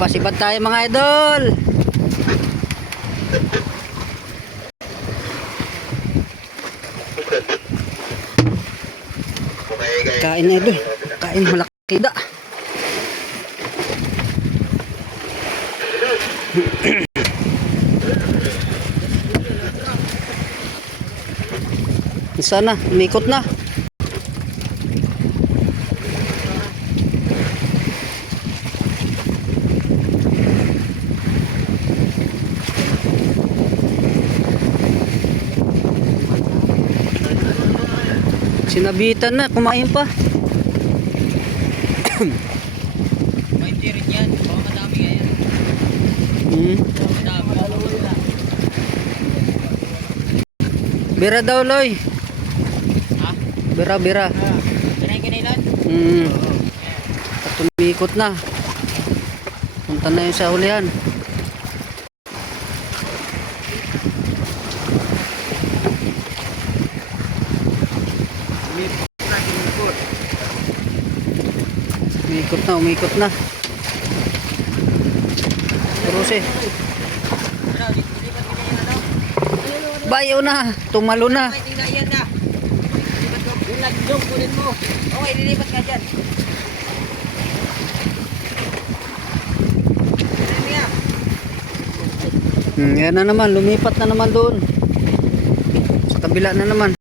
Pasibad tayo mga idol. Kain na idol. Kain malaki da. Sana, umikot na. Sinabitan na, kumain pa. May tirin yan. Baka madami yan. Bira daw, Loy. Ha? Bira. Sanay ka na ilan? Tumikot na. Punta na yun sa hulihan. Umikot na. Terus eh. Bayo na, tumalo na. Tingnan yan na. Yung lagjong kunin mo. Okay, lilipat ka dyan. Yan na naman, lumipat na naman doon. Sa kabila na naman.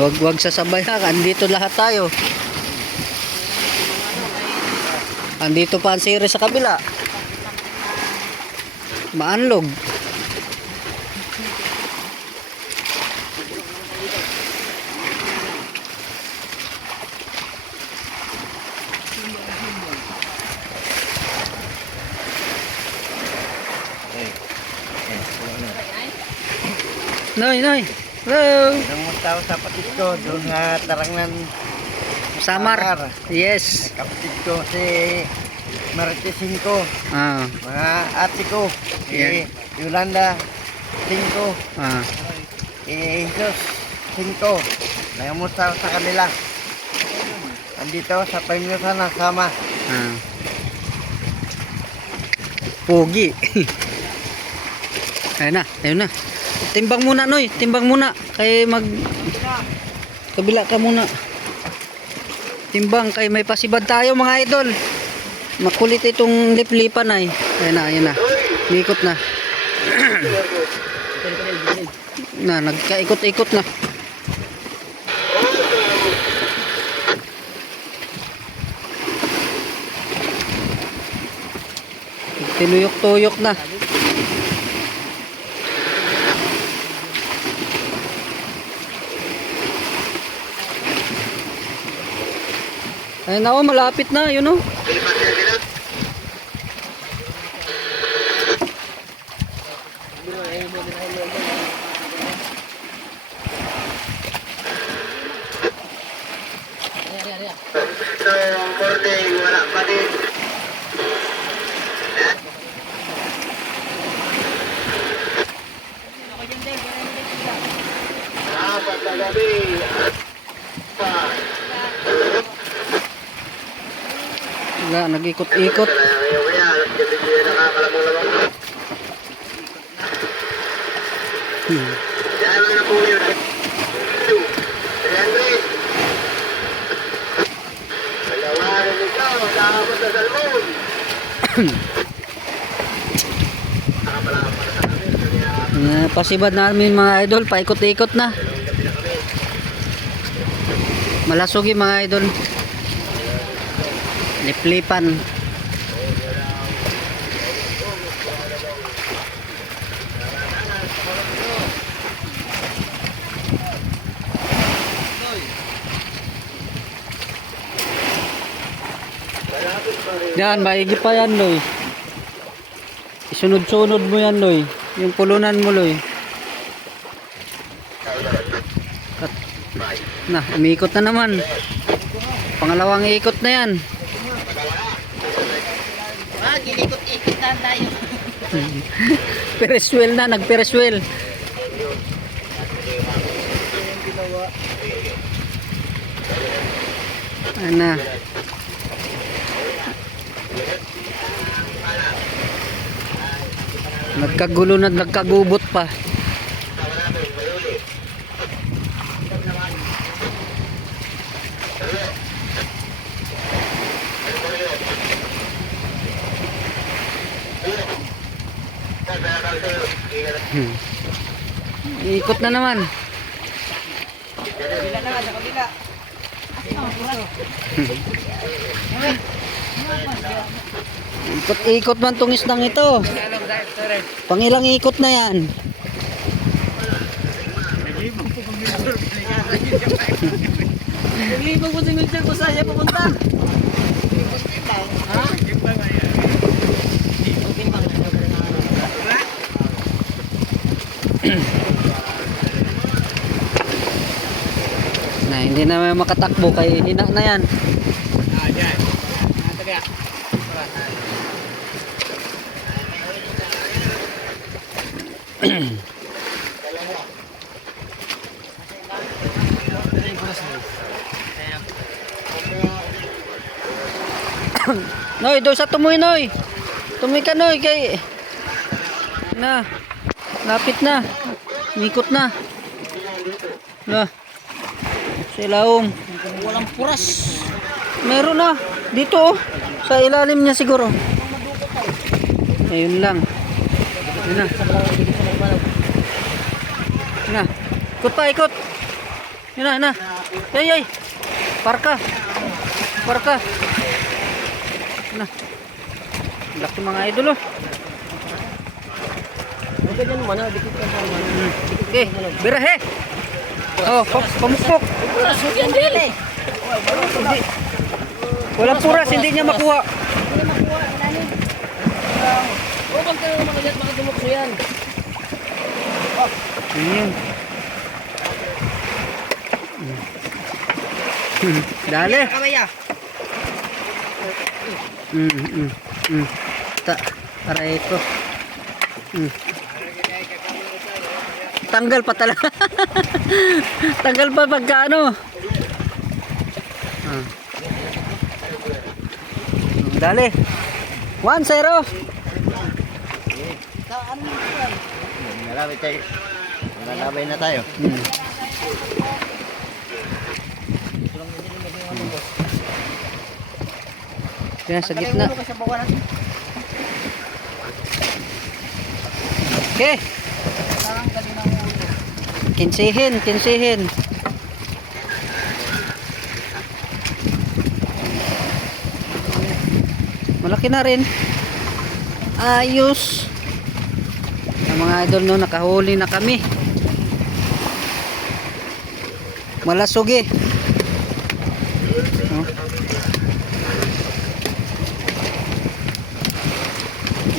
Wag sasabay ha, andito lahat tayo. Andito pa ang siri sa kabila. Maanlog. Noy. Hello. Nang tao sa kapatid ko, doon nga tarangnan Samar. Yes. kapatid ko si Maritesin ko, Ah. mga ate ko, si Yan. Yolanda Cinco, Ah. si Jesus Cinco. Nangamusta sa kanila. Andito sa Paymusa na sama. Ah. Pogi. Ayun na. Timbang muna, Noy. Timbang muna. Kay kabila ka muna. Timbang kay may pasibad tayo mga idol. Makulit itong liplipan ay. Ayun na. Ikot na. Nagkaikot-ikot na. Tinuyok-tuyok na. Ayun na, malapit na, yun o. Wala pa din. Pagkagabi. Wala, nag-ikot-ikot. Pasibad namin mga idol, paikot-ikot na. Malasugi mga idol. Liplipan. Yan, maigi pa yan, Loy. Isunod-sunod mo yan, Loy. Yung pulunan mo, Loy. Na, umiikot na naman. Pangalawang ikot na yan. Gilikot-ikot na tayo. Pereswel na, nagpereswel. Ayan na. Nagkagulo na, nagkagubot pa. Ikot na naman. Kabila na nga, sa kabila. Ikot man tong isdang ito. Pangilang ikot na yan. Naglibang po si Milton kung saan siya pupunta. Ha? Na hindi na may makatakbo kay hina na yan. Diyan. Taga. Noy, doon sa tumoy, Noy. Tumoy ka, Noy, kay na. Lapit na. Ikot na. Na. Sa ilalim. Walang puras. Meron na. Dito, oh. Sa ilalim niya siguro. Ayun lang. Ayun na. Ayun na. Ikot pa, ikot. Ayun na, ayun na. Yay, yay. Parka. Parka. Ayun na. Laki mga idol, oh. Okay dyan mana, dikit ka sa mana. Okay, birahe. Oh, pamukpok. Puras, yan din eh. Hindi. Walang puras, hindi niya makuha. O, pag tayo mga ganyan, makadumok mo yan. Ayun. Dali. Kamaya. Ta, aray ko. Tanggal pa talaga. Tanggal pa pagkaano. Dali. 1-0. Malapit tayo. Malalabay na tayo. Yan sa gitna. Okay. Kinsihin, kinsihin. Malaki na rin. Ayos. Ang mga idol, no, nakahuli na kami. Malasugi. Oh.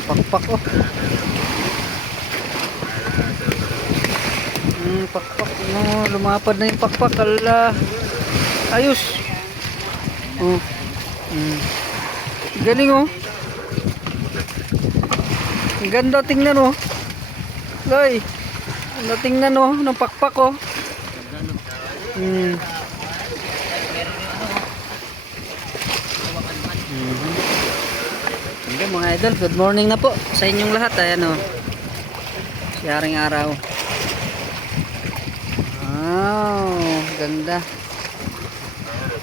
Pakpak, oh. Pakpak, no, lumapad na yung pakpak. Ala. Ayos. Oh. Galing, oh. Ang ganda tingnan, oh. Loy. Ganda tingnan, oh, ng pakpak, oh. Okay, mga idol, good morning na po sa inyong lahat. Ayan, oh. Siyaring araw. Wow, ganda.